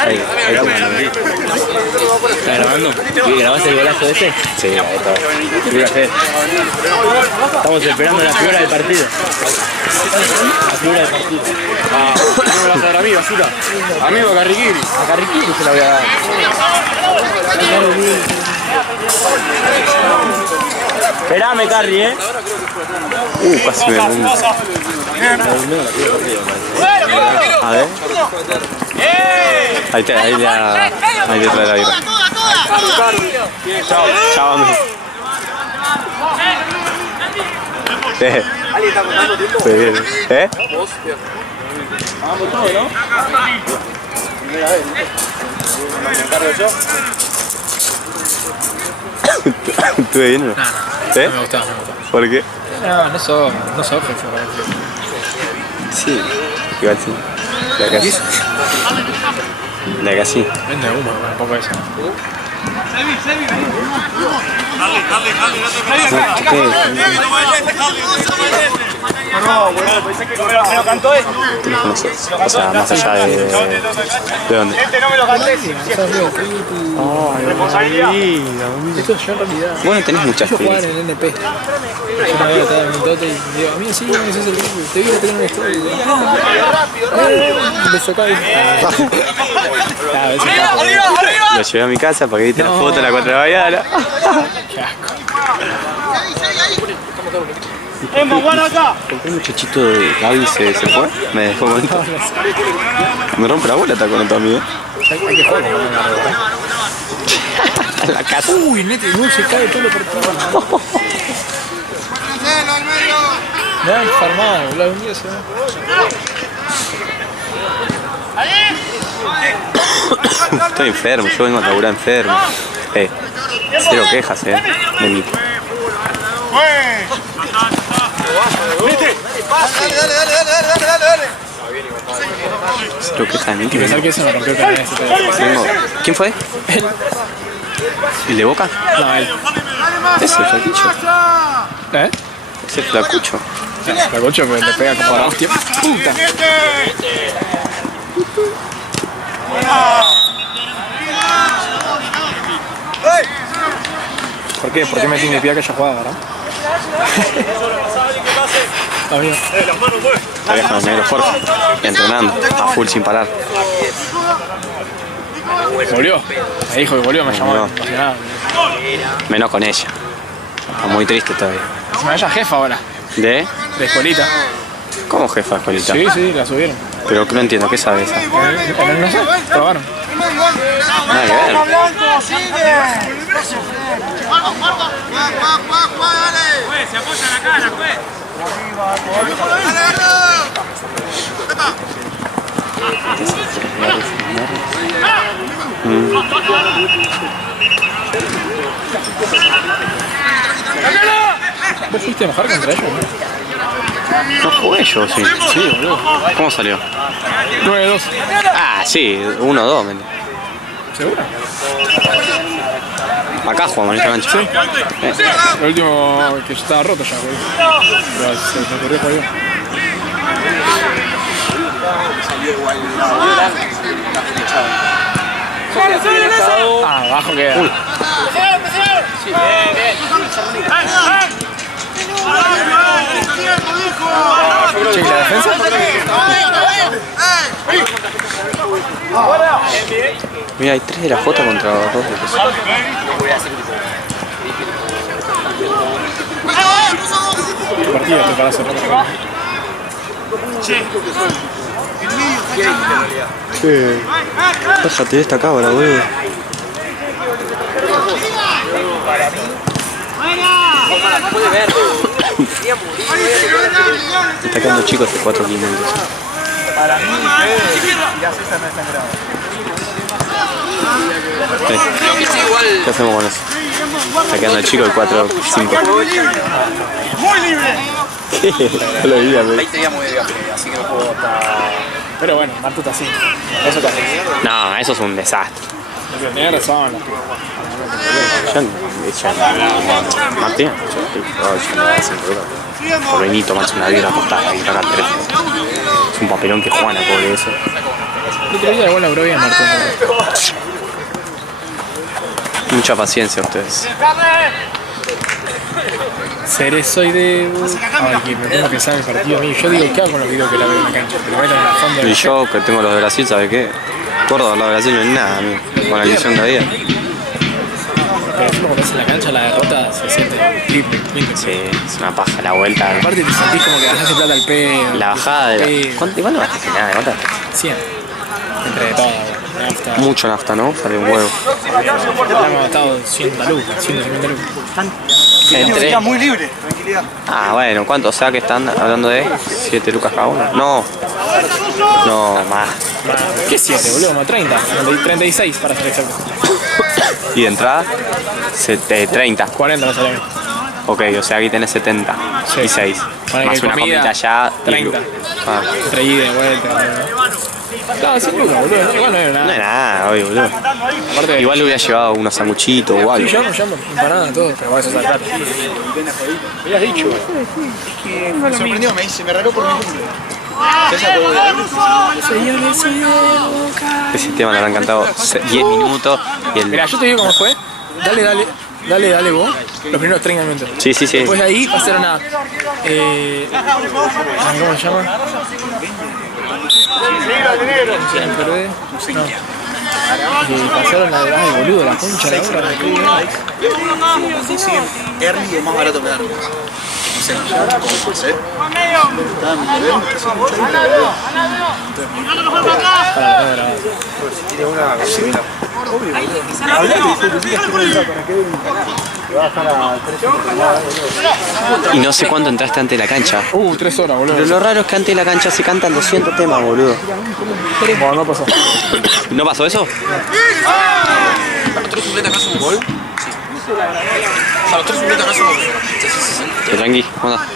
Ahí ¿está grabando? ¿Grabaste el golazo ese? Sí, ahí está. Estamos esperando la figura del partido. La figura del partido. Ah, no me la vas a dar a mí, basura. A mí o a Carriquiri. A Carriquiri se la voy a dar. Esperame, Carri, casi me pongo. A ver. Ahí trae la birra. Chao. Chao, amigo. ¿Alguien está contando tiempo? Vamos todo, ¿no? Primera vez, ¿no? ¿Me encargo yo? ¿Estuve bien o no? No me gustaba. ¿Por qué? No sos jefe. Sí, igual sí. La que sí. Vende humo, un poco eso. No, boludo, pensé que me lo cantó él. ¿Tú los conoces? O sea, más allá de dónde. Este no me lo canté, sí, responsabilidad. Esto yo en realidad. Vos no tenés muchas Yo jugaba en experiencia. el NP. Yo una vez estaba en mi tote y digo, a mí sí, no sos el grupo. Te vi que tengo una historia. Me sacaba y Lo llevé a mi casa para que viste la foto de la contrabayala. qué asco. ¿Por qué el muchachito de Gaby se fue? Me dejó momentos. Me rompe la bola, está con otro amigo. Hay que jugar con A la casa. Uy, neta, no se cae todo lo partido. Me han enfermado, boludo, un día se va. Estoy enfermo, yo vengo a laburar enfermo. Cero quejas, de mí. Dale. Cero quejas de mí. Quiero pensar que eso me rompió el canal ese pedazo. ¿Quién fue? ¿El de Boca? No, él. Ese, el flaquicho. ¿Eh? Ese flacucho. La cocha me le pega como a la hostia. Puta. ¿Por qué? ¿Por qué metí mi pie que ya jugaba, verdad? Amigo. Está viejo el negro Jorge. Entrenando, a full sin parar. Volvió. Me dijo que volvió, me llamó. No. Emocionado. Menos con ella. Está muy triste todavía. Se me vaya jefa ahora. ¿De? De escuelita. ¿Cómo jefa de escuelita? Sí, la subieron. Pero no entiendo, ¿qué sabe esa? No sé, probaron. Nada que ver. Se apoya la cara, juez. ¿Vos fuiste a enojar contra ellos? No jugué yo, sí. Sí, boludo. ¿Cómo salió? 9-2. Ah, sí, 1-2. ¿Seguro? Acá jugamos en esta cancha. Sí. El último que ya estaba roto ya, boludo. Pero se me ocurrió jugar bien. Ah, abajo queda. Bien. Che, ¿y la defensa? Mira, hay 3 de la J contra 2 de los. ¿Qué partido te para hacer roto? Che, bájate de esta cámara, boludo. Está quedando chico este 4 kilómetros. Para mí, tirás esa no está grave. ¿Qué hacemos con eso? Está quedando chico el 4-5. ¡Muy libre! No lo vi, Ahí tenía muy de viaje, así que no puedo hasta... Pero bueno, Martu está así. Eso te hace. No, eso es un desastre. Tenía razón. Martín, yo no voy a hacer por Benito, más una vida acostada y sacar 3. Es un papelón que Juana, pobre eso. otro día igual laburó bien Martín. Mucha paciencia ustedes. Soy de... Ay, que me tengo que pensar en el partido a mí. Yo digo, ¿qué hago con los videos que la veo en la cancha? Que lo metan en el fondo. Y yo que tengo los de Brasil, ¿sabe qué? Córdoba, los de Brasil no es nada, amigo. Con la ilusión de vida. Pero encima cuando estás en la cancha, la derrota se siente triple. Sí, es una paja la vuelta. Aparte te sentís como que bajaste plata al pedo. La bajada de la... ¿Cuánto? Igual no bajaste nada, ¿cuánto? 100. Entre de todo, nafta. Mucho nafta, ¿no? Sale un huevo. Hemos gastado 100 lucas, 150 lucas. Entre... muy libre, tranquilidad. Ah, bueno, ¿cuánto? O sea que están hablando de 7 lucas cada uno. No. No, más. ¿Qué 7, boludo? Como 30. 36 para ser exacto. Y de entrada, 30. 40 no sale. Ok, o sea aquí tenés 70 Sí. y 6. Para Más que una comida, comida allá. 30. Ah, Entre ida y vuelta. No, 100 lucas, boludo. Igual no es nada. no es nada, obvio, boludo. Aparte, Igual le hubiera llevado unos sanguchitos o algo. sí, llamo, empanada, todo, pero bueno, eso es plata. Me habías dicho. Me sorprendió, me dice, me regaló por mi cumple. Ese tema le habrán cantado 10 minutos y el... Mirá, yo te digo cómo fue. Dale vos. Los primeros 30 minutos. Sí, sí, sí. Después de ahí pasaron a... ¿cómo se llama? ¿Quieren perder? No. Pasaron la de... Ay, boludo, la concha, la hora. Ernie es más barato que Ernie. No sé, ¿cómo hacer? Y no sé cuánto entraste antes de la cancha. 3 horas, boludo. Pero lo raro es que antes de la cancha se cantan 200 temas, boludo. Bueno, no pasó. ¿No pasó eso? ¿Los 3 supletas acá son un gol? Sí. O sea, los 3 supletas acá son un gol. Sí. Tranqui, anda.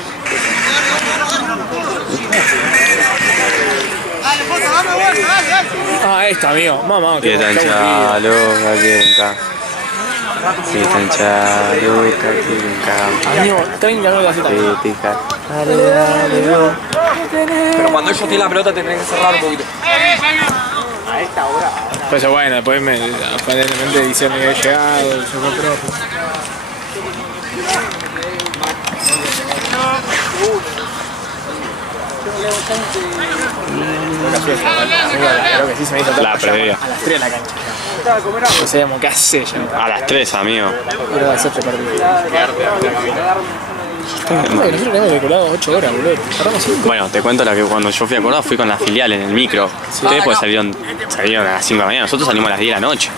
Ah, esta, amigo. Mamá, Que tan chaloca, que nunca. Que tan chaloca, que nunca. Amigo, 30 minutos así. Pero cuando ellos tienen la pelota tendrán que cerrar un poquito. Pues bueno, después aparentemente dice que había llegado, se fue profe. Creo que sí se me hizo tarde. La previa. A las 3 de la cancha. No sabíamos qué hacer ya. A las 3, amigo. Era de 7 partidos. Nosotros tenemos calculado 8 horas, boludo. Tardamos 5. Bueno, te cuento la que cuando yo fui a Córdoba fui con la filial en el micro. Ustedes pues salieron a las 5 de la mañana, nosotros salimos a las 10 de la noche.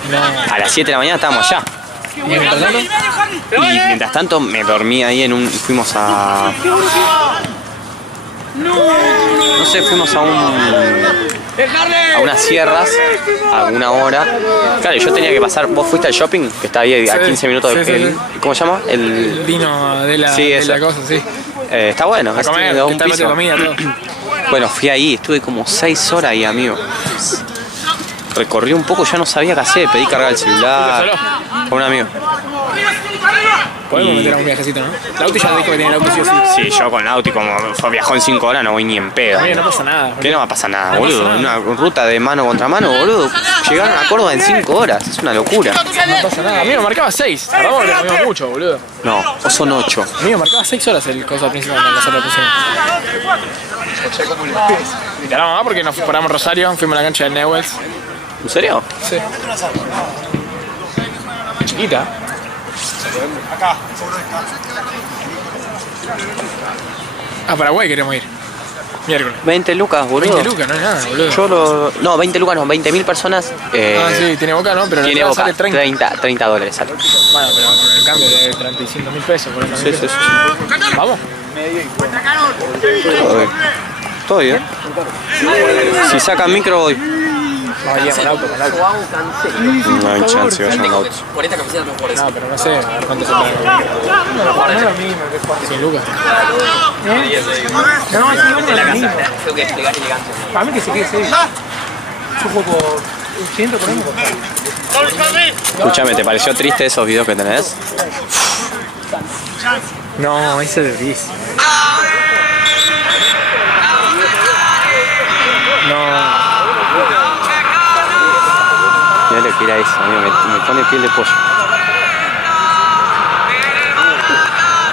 A las 7 de la mañana estábamos allá. ¿Y mientras tanto? Y mientras tanto me dormí ahí en un... Fuimos a... No sé, fuimos a unas sierras a una hora. Claro, yo tenía que pasar... ¿Vos fuiste al shopping? Que está ahí a 15 minutos del... Sí. ¿Cómo se llama? El vino de la, sí, de la cosa, sí. Está bueno. A comer, de un está piso. comida, todo. Bueno, fui ahí, estuve como 6 horas ahí, amigo. Recorrí un poco, ya no sabía qué hacer, pedí cargar el celular. Con un amigo. Podemos meter a un viajecito, ¿no? Lauti ya dijo que tiene el auto sí o sí. Sí, yo con Lauti, como viajó en 5 horas, no voy ni en pedo. Amigo, no pasa nada. ¿Qué no va a pasar nada, No boludo? pasa nada. Una ruta de mano contra mano, boludo. Llegaron a Córdoba en 5 horas, es una locura. No pasa nada. Amigo, marcaba 6. Tardamos que comimos mucho, boludo. No, o son 8. Amigo, marcaba 6 horas el cosa principal de la sala próxima. Literal, mamá, porque nos paramos Rosario, fuimos a la cancha del Newells. ¿En serio? Sí. Chiquita. A Paraguay queremos ir. Miércoles. 20 lucas, boludo. 20 lucas, no es nada, boludo. Yo lo... No, 20 lucas no, 20.000 personas. Sí, tiene Boca, ¿no? Pero Tiene la Boca, sale 30. $30 sale. Bueno, pero con el cambio de 35.000 pesos por el cambio. Sí. ¿Vamos? Todo bien. Si sacan micro voy. Vamos allá con auto, No hay chance, vayan en auto. 40 camisetas mejores. No, pero no sé, a ver cuánto se paga. No es lo mismo que 100 lucas. No, es lo mismo. Tengo que explicar elegante. Para mí que se quede 6. Yo juego por 100 por ahí. Escúchame, ¿te pareció triste esos videos que tenés? No, ese es durísimo. No. que era eso, amigo, me pone piel de pollo.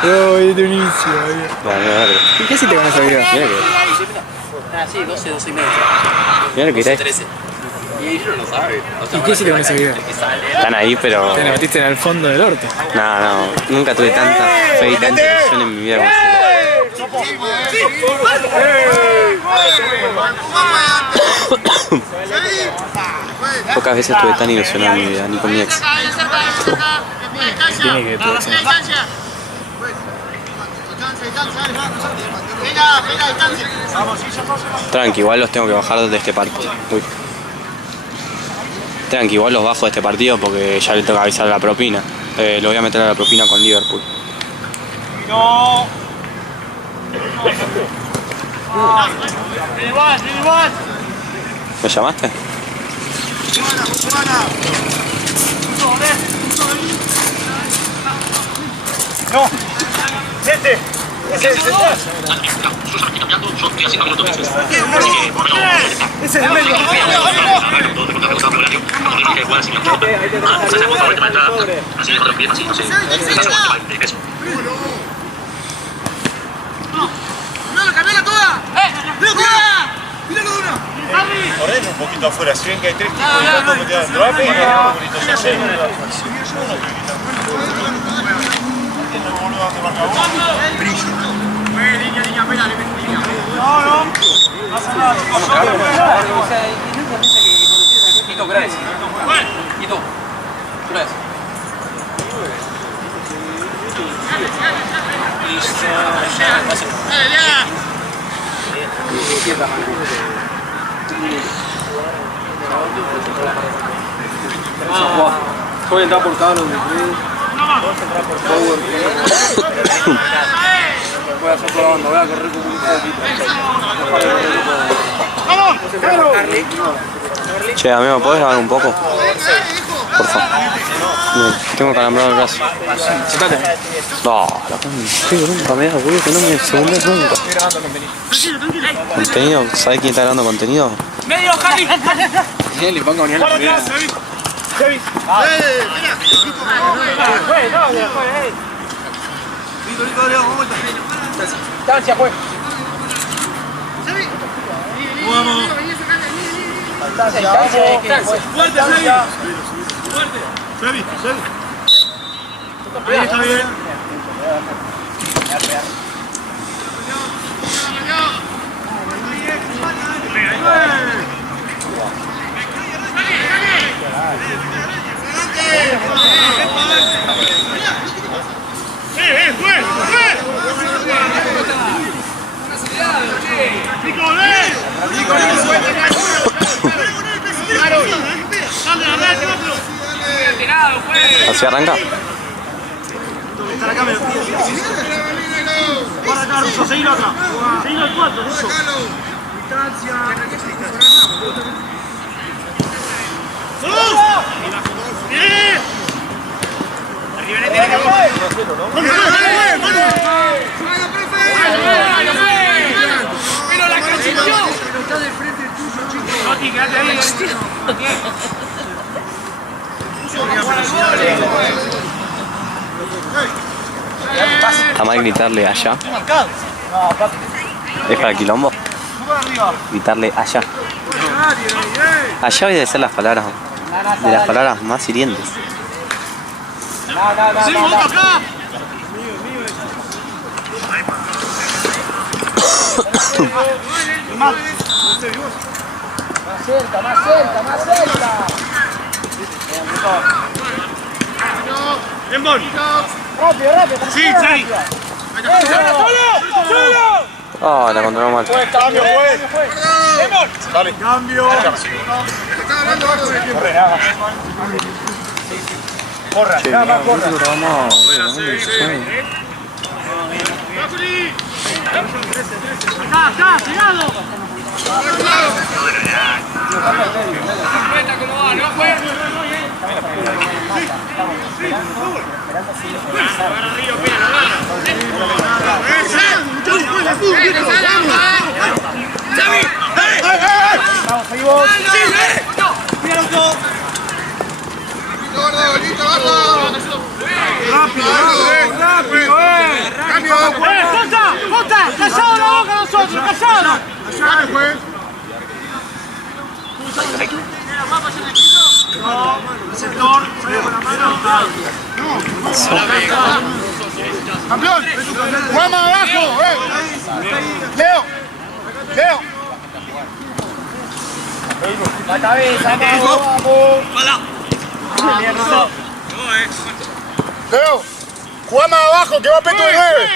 Uy, es buenísimo, amigo. Dale. ¿Y qué hiciste con esa video? Mirá que... Ah, sí, 12, 12 y medio. Mirá lo que era. 13. Y ellos no saben. ¿Y qué hiciste con ese video? Están ahí, pero... Te la metiste en el fondo del orto. No, nunca tuve tanta fe y tanta ilusión en mi vida como ese. Pocas veces estuve tan ilusionado en mi vida, ni con mi ex. Tiene que tu ex. Tranqui, igual los tengo que bajar de este partido. Tranqui, igual los bajo de este partido porque ya le tengo que avisar a la propina. Lo voy a meter a la propina con Liverpool. ¿Me llamaste? No, ese es el medio. Ordena un poquito afuera, si ven que hay tres tipos de gatos que te dan drop, Quito, gracias. Quito. Gracias. Voy a entrar por Carlos, voy a hacer por la banda, voy a correr como un poquito. Che, amigo, ¿podés grabar un poco? Por favor. Tengo calambrado el brazo. No, la concha, nunca me da, boludo, que no me segundes nunca. ¿Contenido? ¿Sabés quién está grabando contenido? ¡Medio, Javi! Le pongo a unir la primera. Distancia, juez. Fuerte, Sebi. Ahí está bien. ¿Así arranca? Para acá, Russo, seguilo acá. Seguilo al 4, Russo. Distancia. ¡Bien! Arriba tiene que ¡vamos! ¡Pero la cachichó! Está de frente tuyo, chico. Noti, quédate ahí. ¿Está mal gritarle allá? ¿Es para el quilombo? Gritarle allá. Allá debe ser las palabras, de las palabras más hirientes. Más cerca. Bien, Bon. Rápido. Sí, sí. ¡Solo! Oh, la controló mal. Cambio, juez. Dale. Cambio. Corre, nada. Corra, nada más, corra. Acá, pegado. Cuenta cómo va, no juega. Campeón, vamos abajo, Leo, Leo. La cabeza, vamos. Leo, jugá más abajo, que va Peto de 9.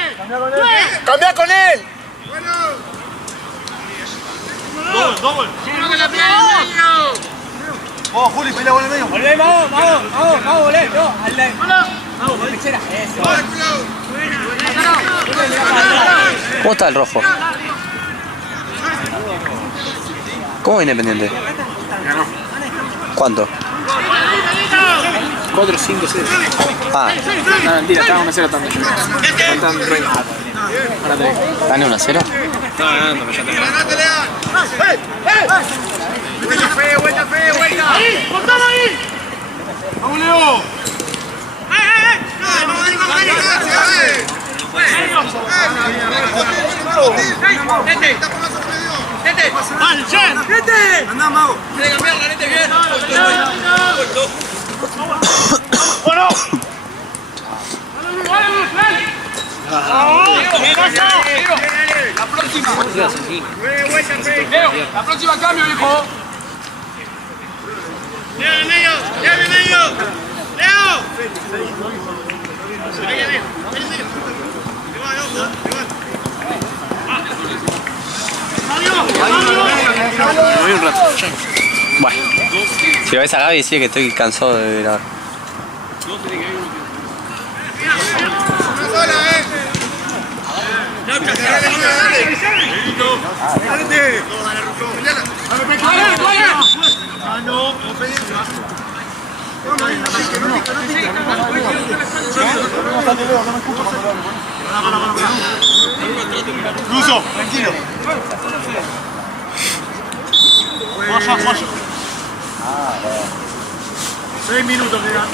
Cambia con él. Doble. Vamos, Juli, pelea con el medio. Volvé, vamos, volvé. No, al lado. Vamos, pechera. Eso. ¿Cómo está el rojo? ¿Cómo va Independiente? ¿Cuánto? 4, 5, 6. Ah, No, mentira, estaba 1-0 tanto yo. Faltan 30. Ahora 3. ¿gane 1-0? Estaba ganando, pero ya tengo. Vuelta. ¡Cortalo ahí! ¡Vamos, Leo! ¡Andá, Mago! ¡Tiene que cambiar la nete bien! ¡Bueno! La próxima. Leo, la próxima cambio, viejo. Leo, en medio. Leo. Me voy un rato. Bueno. Si lo ves a Gaby, decía que estoy cansado de grabar. Ruso, tranquilo. Vaya. 6 minutos quedan.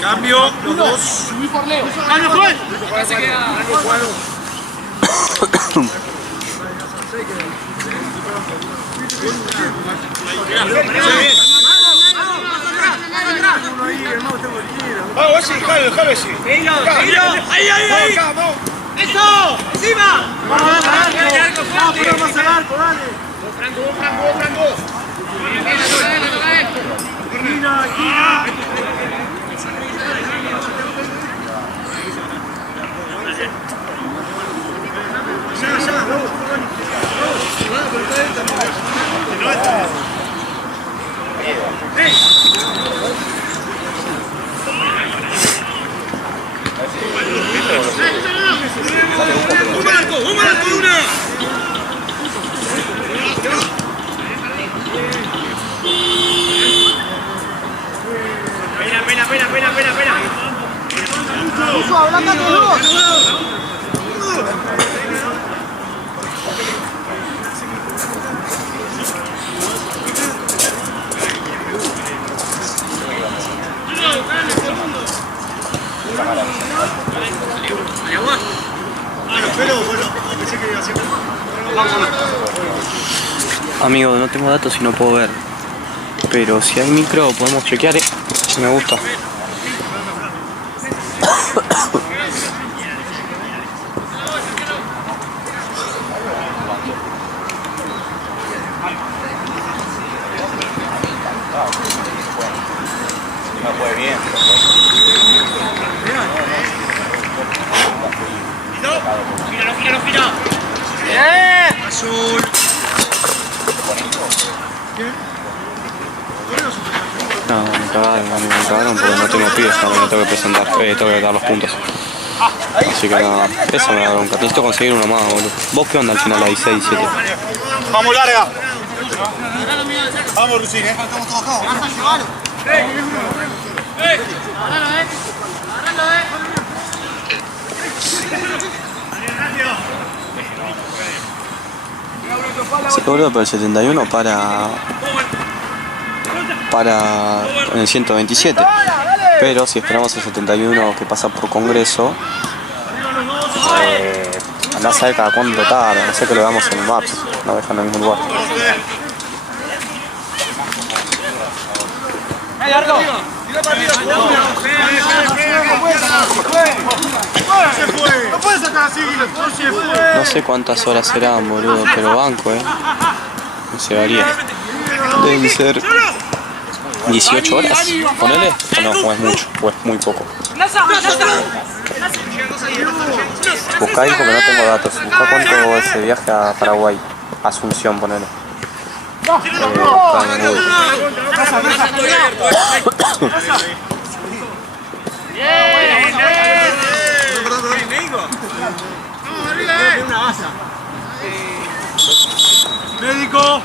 Cambio, los dos. Subí por Leo. Cambio, Juan. Vamos, ese, déjalo ese. Ahí. ¡Eso! ¡Encima! Vamos al arco, dale. Franco. ¡Un marco, una! Pena. Uso, hablando con vos. Amigo, no tengo datos y no puedo ver. Pero si hay micro podemos chequear, me gusta. Gira. Azul. No, me cagaron porque no tengo pibes, no tengo que presentar, tengo que dar los puntos. Así que nada, eso me da bronca. Necesito conseguir uno más, boludo. ¿Vos qué onda al final ahí, 6, 7? Vamos, larga. Vamos, Rusín, estamos todos acá. Sí, boludo, pero el 71 para en el 127. Pero si esperamos el 71 que pasa por Congreso, andá a saber cada cuánto tarda, no sé que lo veamos en Maps, no dejan en el mismo lugar. No sé cuántas horas serán, boludo, pero banco, no se varía. Deben ser 18 horas, ponele, o no, o es mucho, o es muy poco. Buscá ahí porque no tengo datos. Buscá cuánto es ese viaje a Paraguay, Asunción, ponele. Médico.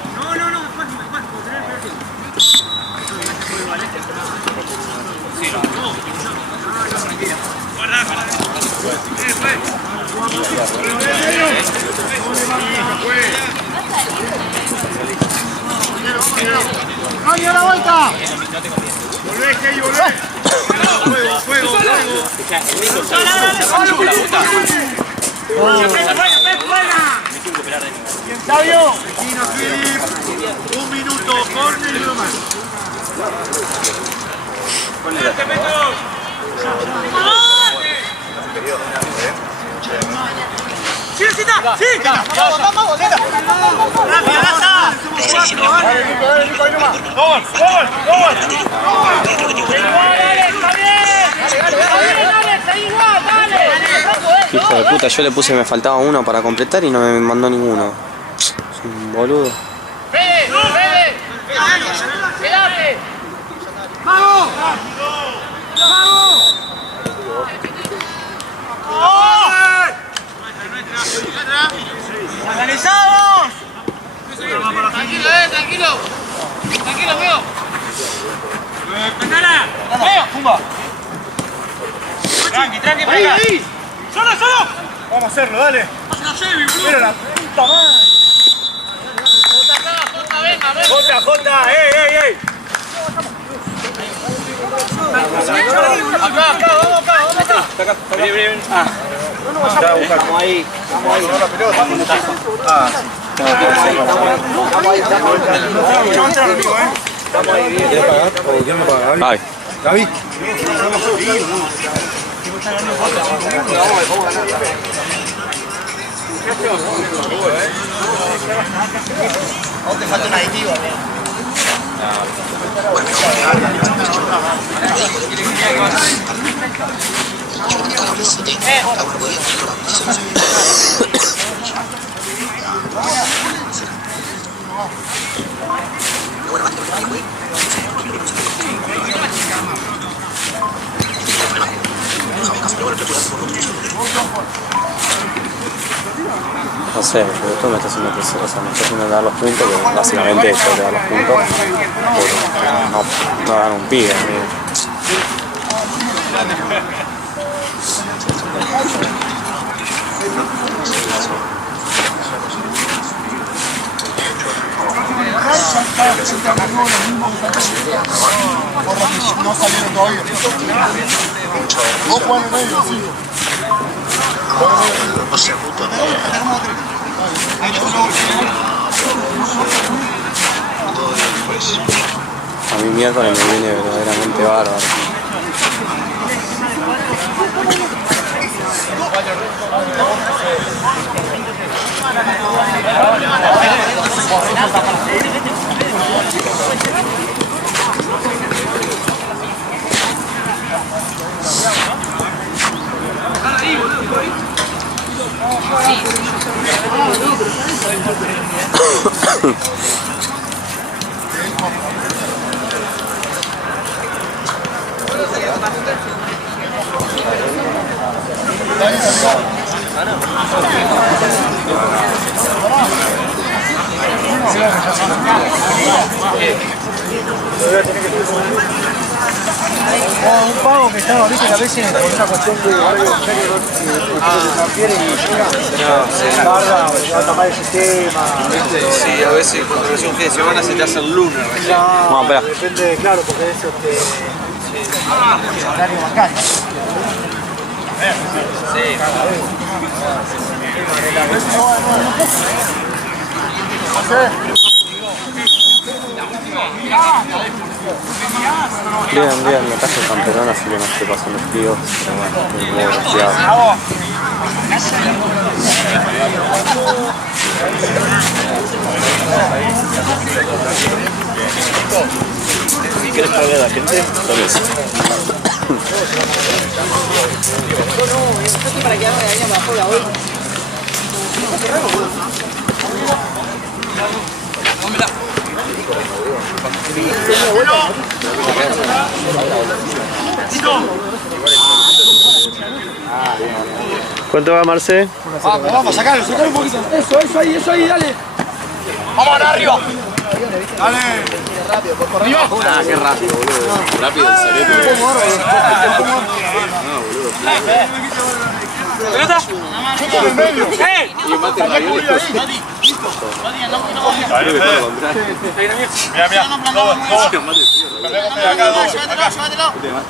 ¡Vaya la vuelta! ¡Volvé, Key, volvé! ¡Fuego, fuego! ¡Bien, Sabio! Un minuto, corner y uno más. ¡Sí, sí! ¡Vamos! Hijo de puta, yo le puse que me faltaba uno para completar y no me mandó ninguno. Es un boludo. ¡Vamos! ¡Organizados! Tranquilo, veo. ¡Veo! ¡Pumba! Tranqui, para acá. Ahí. ¡Solo! Vamos a hacerlo, dale. Mira la puta madre. Jota, venga. Jota, ey. Acá, vamos acá. Vení. Vamos ahí. La pelota. Estamos ahí bien. ¿Quieres pagar? ¿O quién me paga? Gaby. Gaby. Aún te falta un aditivo, No sé, pero esto me está haciendo crecer, o sea, me está haciendo dar los puntos, que básicamente eso te da los puntos, pero no dan un pibe, amigo. No salieron todavía. Vos jugás en medio, sí. No sé, puto. A mí miércoles me viene verdaderamente bárbaro. Un pago que estaba, viste que a veces por una cuestión de horario se transfiere y llega, se tarda o va a tomar el sistema. Sí, a veces cuando es un fin de semana se te hace el lunes. Vamos, espera. Depende, claro, porque eso Horario bancario. Bien, la casa es campeona, así que no estoy pasando frío, pero bueno, estoy muy resfriado. Si quieres que hable a la gente, ¿sabes? Para que haga ahí abajo la hoy. ¿Cuánto va, Marce? Vamos, sacalo un poquito. Eso ahí, dale. Vamos ahora arriba. Dale. Rápido, por arriba. Ah, qué rápido, boludo. Rápido, en serio. ¿Pelota? En medio. Y mate rabiales. Mira.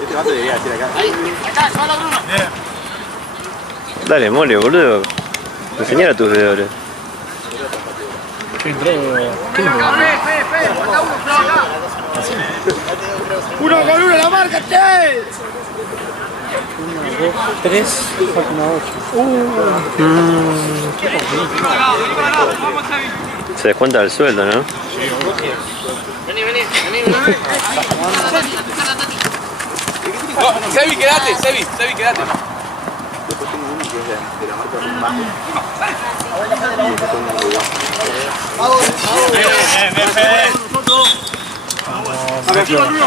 Este mate debería decir acá. Dale, mole, boludo. Enseñar a tus deudores. ¿Quién entró? ¿Quién entró? Uno con uno la marca, che. 1, 2, 3, falta 8. Se descuenta el sueldo, ¿no? Vení. Sebi, quédate. Después tengo uno que es de la marca Rumbaje.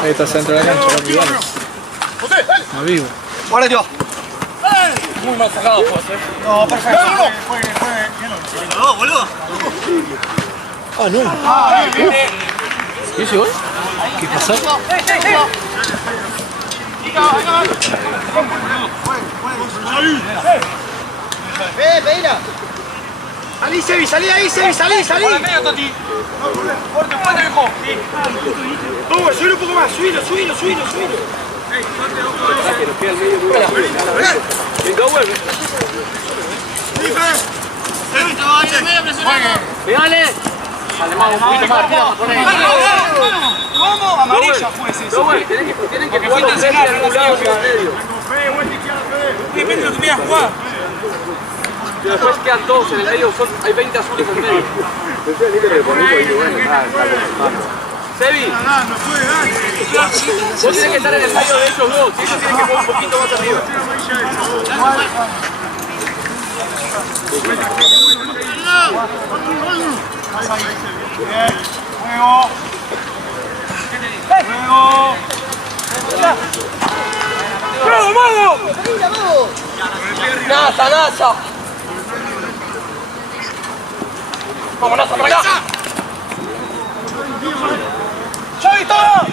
Ahí está centro de la cancha, no vivo. Ahora yo. Muy mal sacado, José. No, perfecto. No, boludo. Ah, no. ¿Qué llegó? ¿Qué pasó? Peira. Salí, Sebi, salí ahí, Sebi, salí. Por el medio, Toti. Fuerte, viejo. Vamos, subilo un poco más, subilo. Venga, vuelve. Pegale. Dale, más, un poquito más arriba, poné. ¿Cómo? Amarilla fue ese. No, güey, tienen que jugar los tres triangulados en el medio. Depende de lo que quieras jugar. Y después quedan todos en el medio, hay 20 azules en el medio. Sebi, vos tenés que estar en el medio de ellos dos, y ellos tienen que jugar un poquito más arriba. ¡Nasa! ¡Vamos, Nasa, para acá! ¡Xavi, todo!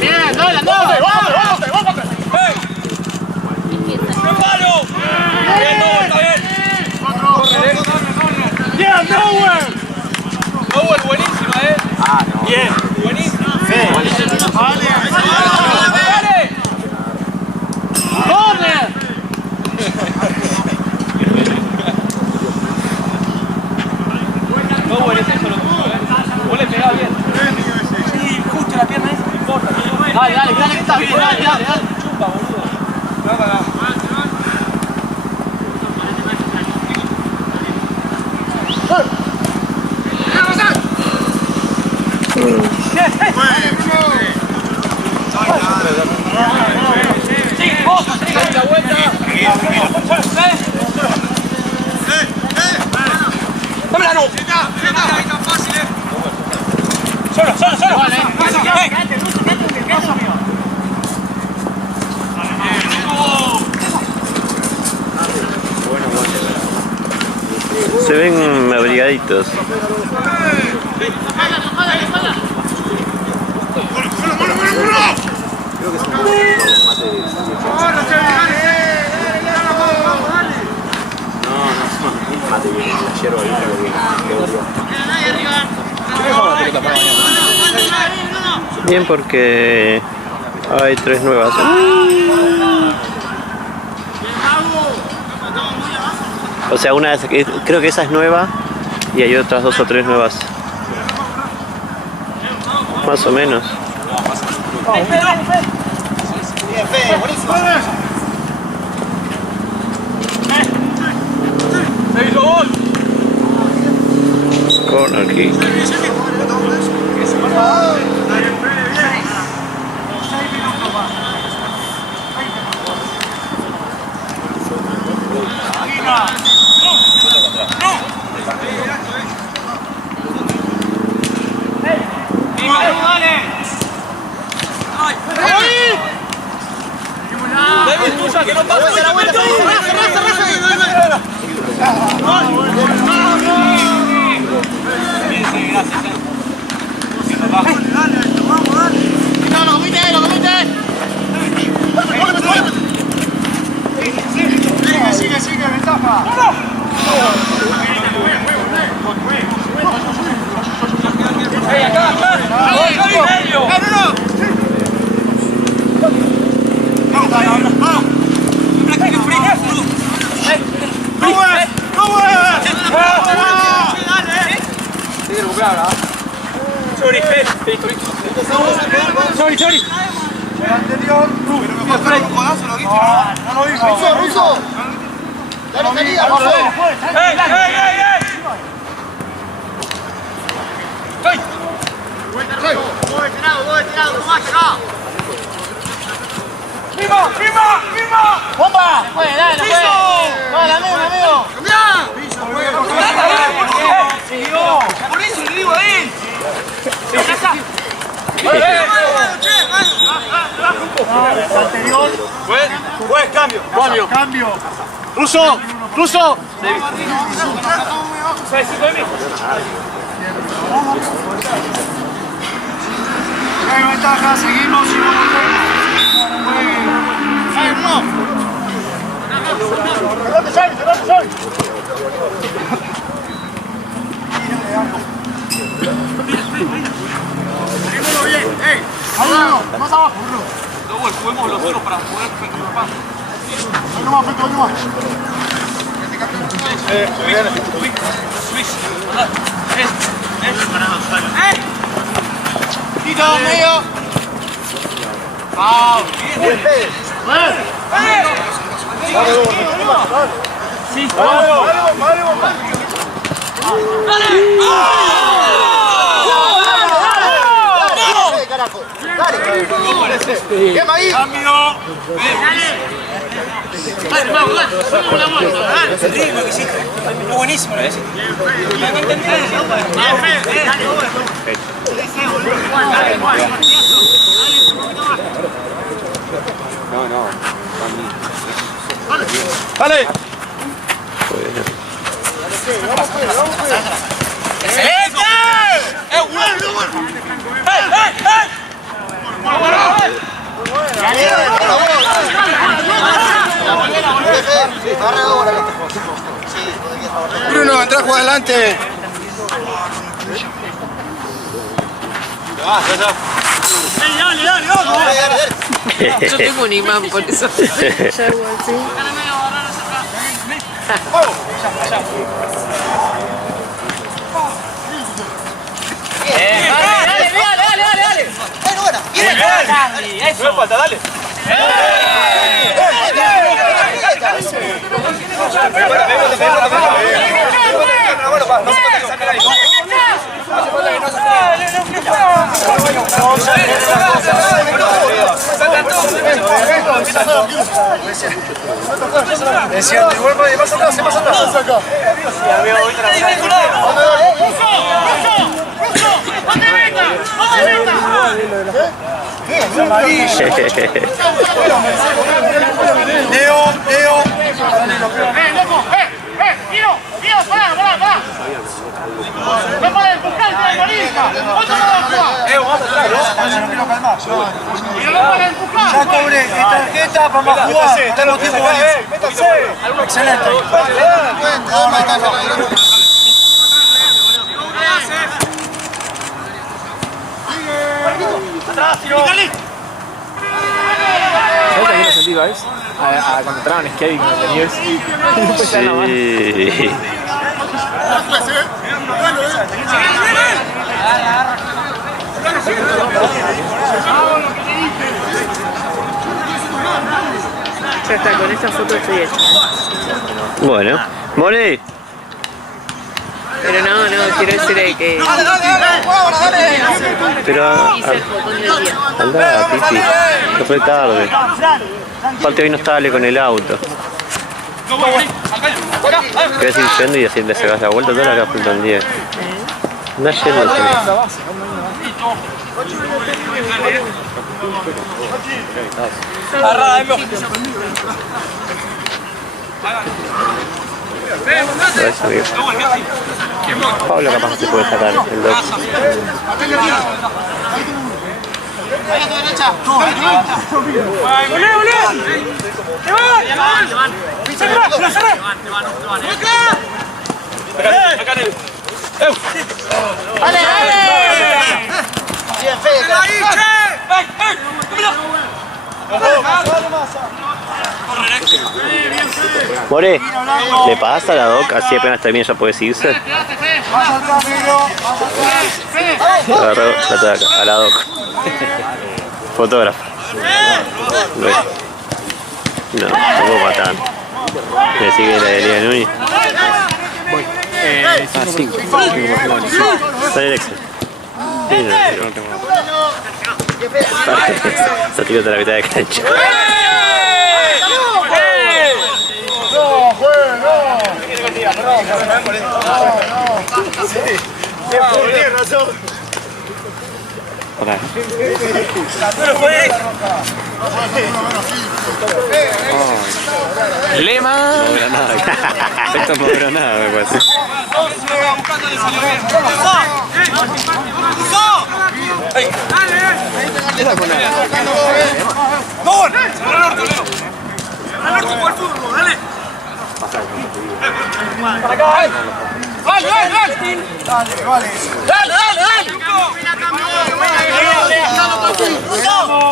Bien, dale, andá. ¡Bien, Nowell! Nowell, buenísima, No. Bien. Buenísima. ¡Vale! ¡Corre! Nowell es eso lo tuyo, Vos le pegás bien. Sí, justo la pierna esa, no importa. Dale, que está bien, dale. Chupa, boludo. La vuelta. Dame la nota. Solo. Se ven abrigaditos. Creo que es un mate de 18 años. Bien, porque hay 3 nuevas. O sea, una creo que esa es nueva y hay otras 2 o 3 nuevas. Más o menos. Corner kick. David, tuya, que no pasa la vuelta. Sigue, ventaja. Sorry. El anterior, no lo hizo. Ruso. Dale salida, Ruso. ¡Bomba! ¡Dale, amigo! Por eso le digo a él. Anterior. Cambio. Ruso. Hay ventaja, seguimos. Seguimos bien. Más abajo, burro. Luego juguemos los otros para poder preocupar. Hoy nomás. Tito, medio. ¡Quema ahí! ¡Cambio! ¡Dale, vamos! ¡El ritmo que hiciste! ¡Fue buenísimo! No. ¡Dale! ¡Excelente! Bruno, entra a jugar adelante. Dale. Yo tengo un imán por eso. Ya igual, sí. ¡Eso! ¡No falta, dale! Decía, vas acá. Leo. Guido, pará. No para empujar, tiene marija. ¿Cuánto no va a jugar? No quiero calmar. No para empujar. Ya cobré tarjeta para más jugar. Estamos tiempo ahí. Excelente. ¡Atrás! ¿Sabes a qué lo sentí, ¿ves? A cuando entraban en Kevin con los Daniels. Sí. Ya está, con esta foto estoy hecha. Bueno. Mori. Pero no, quiero decir que Pero... hice el botón del día. Anda, Pipi. No fue tarde. Aparte hoy no estaba con el auto. Querés ir yendo y así le sacas la vuelta toda la frente al 10. Anda yendo. Gracias, amigo. Pablo capaz se puede sacar el doc. More, ¿le pasa a la doc? Así apenas termina ya puedes irse. Agarró la taca a la doc. Fotógrafo. No, tampoco para tanto. Me sigue la de Liga Núñez. Ah, 5. Está en el Excel. Sí, no tengo. Se tiró toda la mitad de cancha. Lema. No era nada. Esto no era nada, me parece.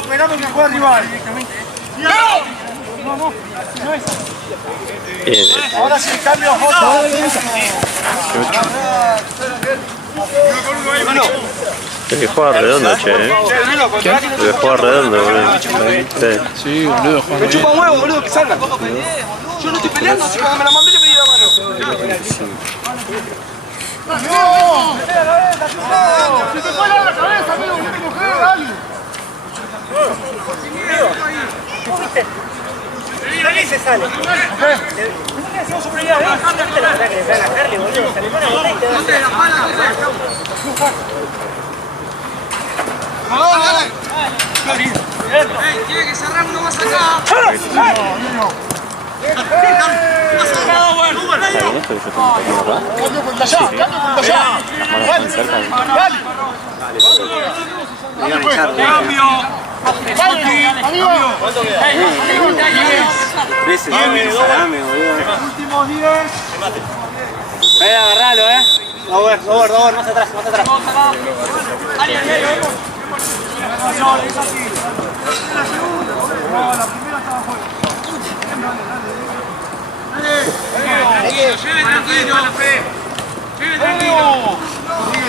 Esperamos que juegue rival. Ahora sí, cambio Jota. El que juega redondo, che, ¿Qué? El que juega redondo, boludo. Sí, boludo, Juan. Me chupa un huevo, boludo, que salga. Yo no estoy peleando, así que cuando me la mandé le pedí la mano. ¡Se te fue la cabeza, amigo! ¡No te coges, dale! Dale y se sale. Hacemos su prioridad, ¿ves? No te la verdad que le pegan a Harley, boludo. Se le pone a botar y te va a hacer. Tiene que cerrar uno más acá. Últimos 10. Agarralo, Dover, más atrás, más atrás. Es así. La segunda. La primera estaba fuera. Lleve tranquilo, la fe. Lleve tranquilo.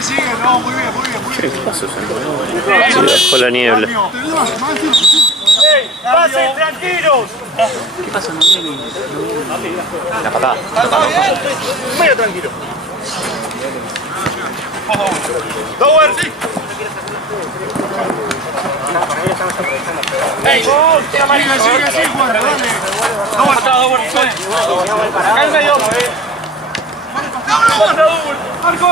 Sigue, no, muy bien, muy bien, muy bien. ¿Qué pasó? Se dejó la niebla. ¡Pasen tranquilos! ¿Qué pasó? La patada. Medio tranquilo. Dower, sí. ¡Ey! Sigue, Juan, dale. Dower, atrás, Dower. Acá en medio. ¡Marco!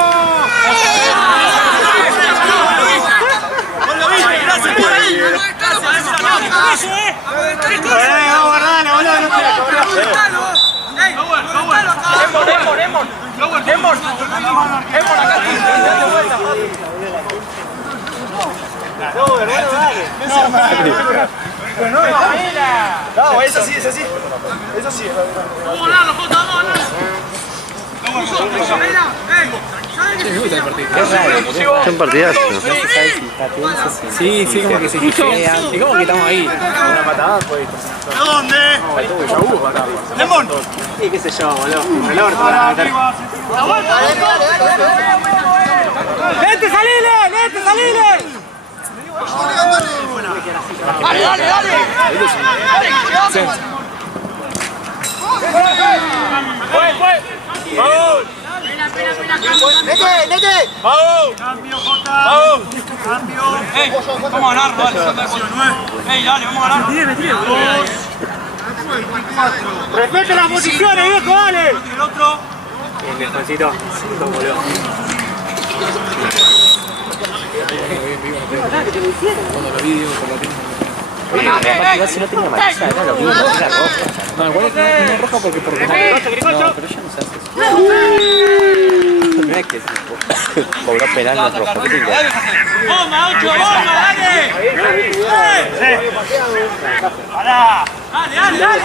No, es así, es así. Es así. Sí, me gusta el partido. Es un partidazo. Sí, sí, como que se quejean. Y como que estamos ahí. Una patada, pues. ¿Dónde? ¡Lemón! Y qué sé yo, boludo. El orto para meter. ¡Nete, salile! ¡Nete, salile! ¡Dale, dale, dale! ¡Nete, nete! ¡Vamos! ¡Cambio, Jota! ¡Vamos! ¡Cambio! ¡Ey! Vamos a ganar, vale. ¡Ey, dale, vamos a ganar! ¡Tíreme, tíreme! ¡Respete las posiciones, viejo, dale! ¡El otro! Bien, despancito. Boludo. Cuando lo vi, digo, por lo que... Si no tenía amarilla, no lo vi, no era roja. No, igual no es roja porque por penal. No, pero ya no se hace eso. No es que cobró penal, no es rojo. ¿Qué te digo? ¡Bomba, 8! ¡Bomba, dale! ¡Pará! ¡Dale, dale, dale!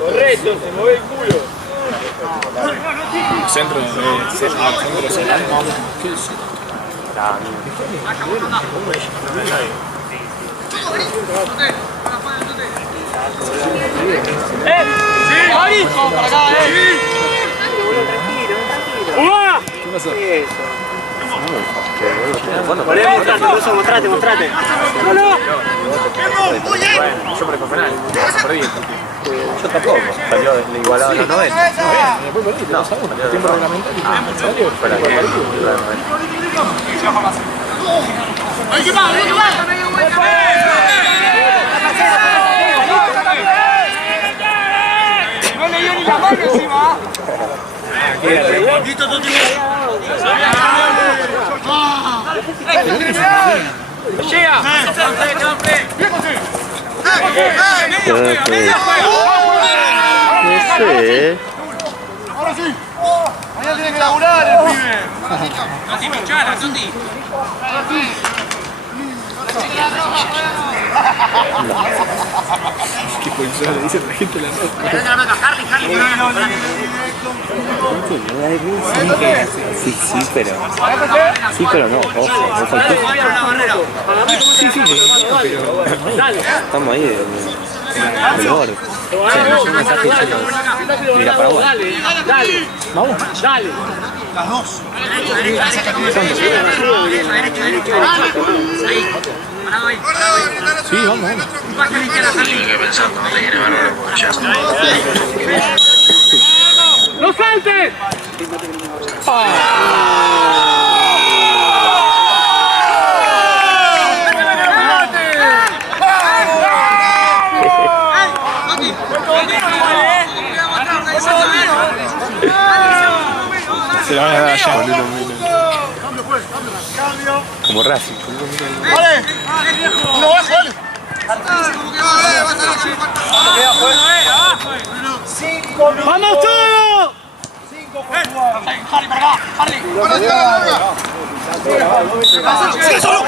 Correcto, se mueve el culo. Centro de Solán, vamos. ¿Qué es eso? ¡Para acá, ¡Jugá! ¿Qué pasó? Mostrate, mostrate. Bueno, yo por el penal. Perdí. Yo tampoco. Salió igualado a los 90. Después perdí, no, tiempo reglamentario. Salió. Espera, que ¡Hay que más! ¡Hay que más! ¡No le dio ni la mano encima! ¡Listo, todo tiene! ¡Llega! no sé. ¡Ahora sí! ¡Mañana tiene que laburar el pibe! ¡Toti, pinchala, Toti! ¿Qué policía le dice a la gente la nota? Sí, pero no, ojo, ojo. Sí, pero... Estamos ahí en el borde. Un mensaje diciendo, mira para vos. Dale, Vamos. dale. Las dos. Sí, vamos. ¡No saltes! Se la van a dar allá, boludo. Como Racing. ¡Vale! ¡Uno abajo, dale! ¡Vamos todos! ¡Harry, para acá! ¡Harry! ¡Sigue solo!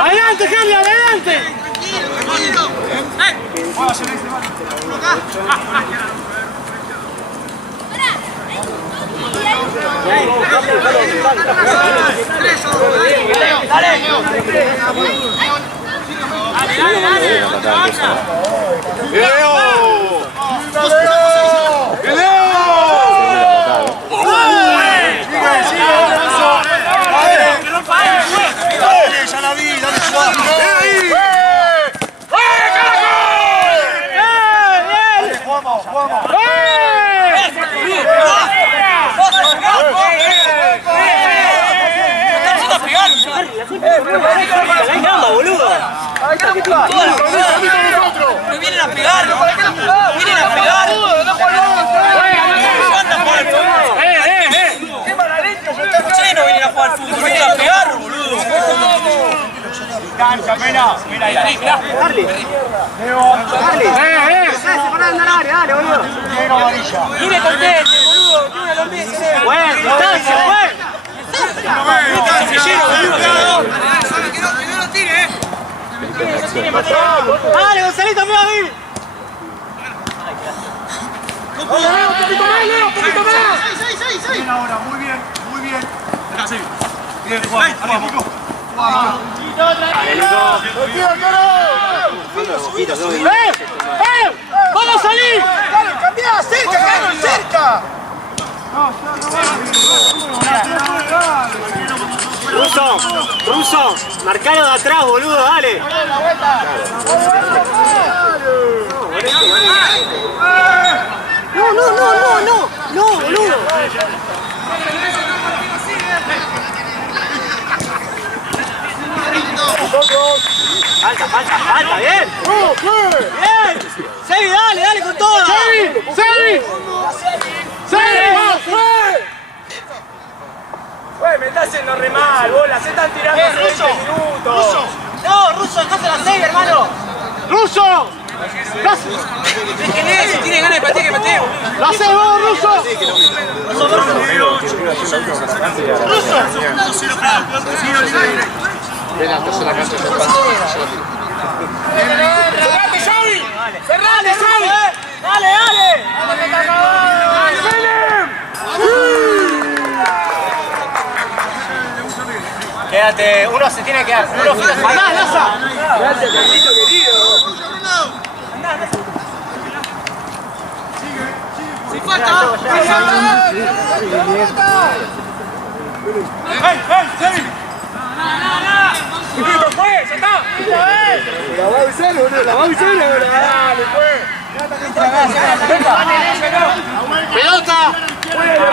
¡Adelante, Harry, adelante! ¡Ya la vi! ¡Dale, jugá! ¡Jugamos, jugamos! ¡Me vienen a pegar! ¡Vienen a pegar! ¡Che, no vienen a jugar fútbol! ¡Vienen a pegar, boludo! Cancha, mira, mira ahí, mira. Harley. Para andar al área, dale, boludo. Negro, amarilla. Mire contento, boludo. Tiene una lombriz. Bueno, distancia, bueno. Dale, Gonzalito, mira ahí. Un poquito más, Leo, un poquito más. Bien ahora, muy bien, muy bien. Bien, Juan, vamos. ¡Vamos a salir! ¡Cambiá! ¡Cerca, Carlos! ¡Cerca! Russo, marcalo de atrás, boludo, dale. No, boludo. Falta, bien. Bien. Sebi, dale con todo. ¡Sebi! Me está haciendo re mal, bola, se están tirando hace 20 minutos. No, Russo, dejate la Sebi, hermano. ¡Russo! Si tiene ganas de patear, que patee. ¡La haces vos, Russo! ¡Cerrate, Xavi! ¡Cerrate, Xavi! ¡Dale! Quédate, uno se tiene que quedar. ¡Andá, Laza! Gracias, Carlito querido. ¡Sin falta! ¡Sebi! ¡Fue! ¡Ya está! La va a avisar, boludo, la va a avisar ahora. Dale, ¡Pelota! ¡Pelota!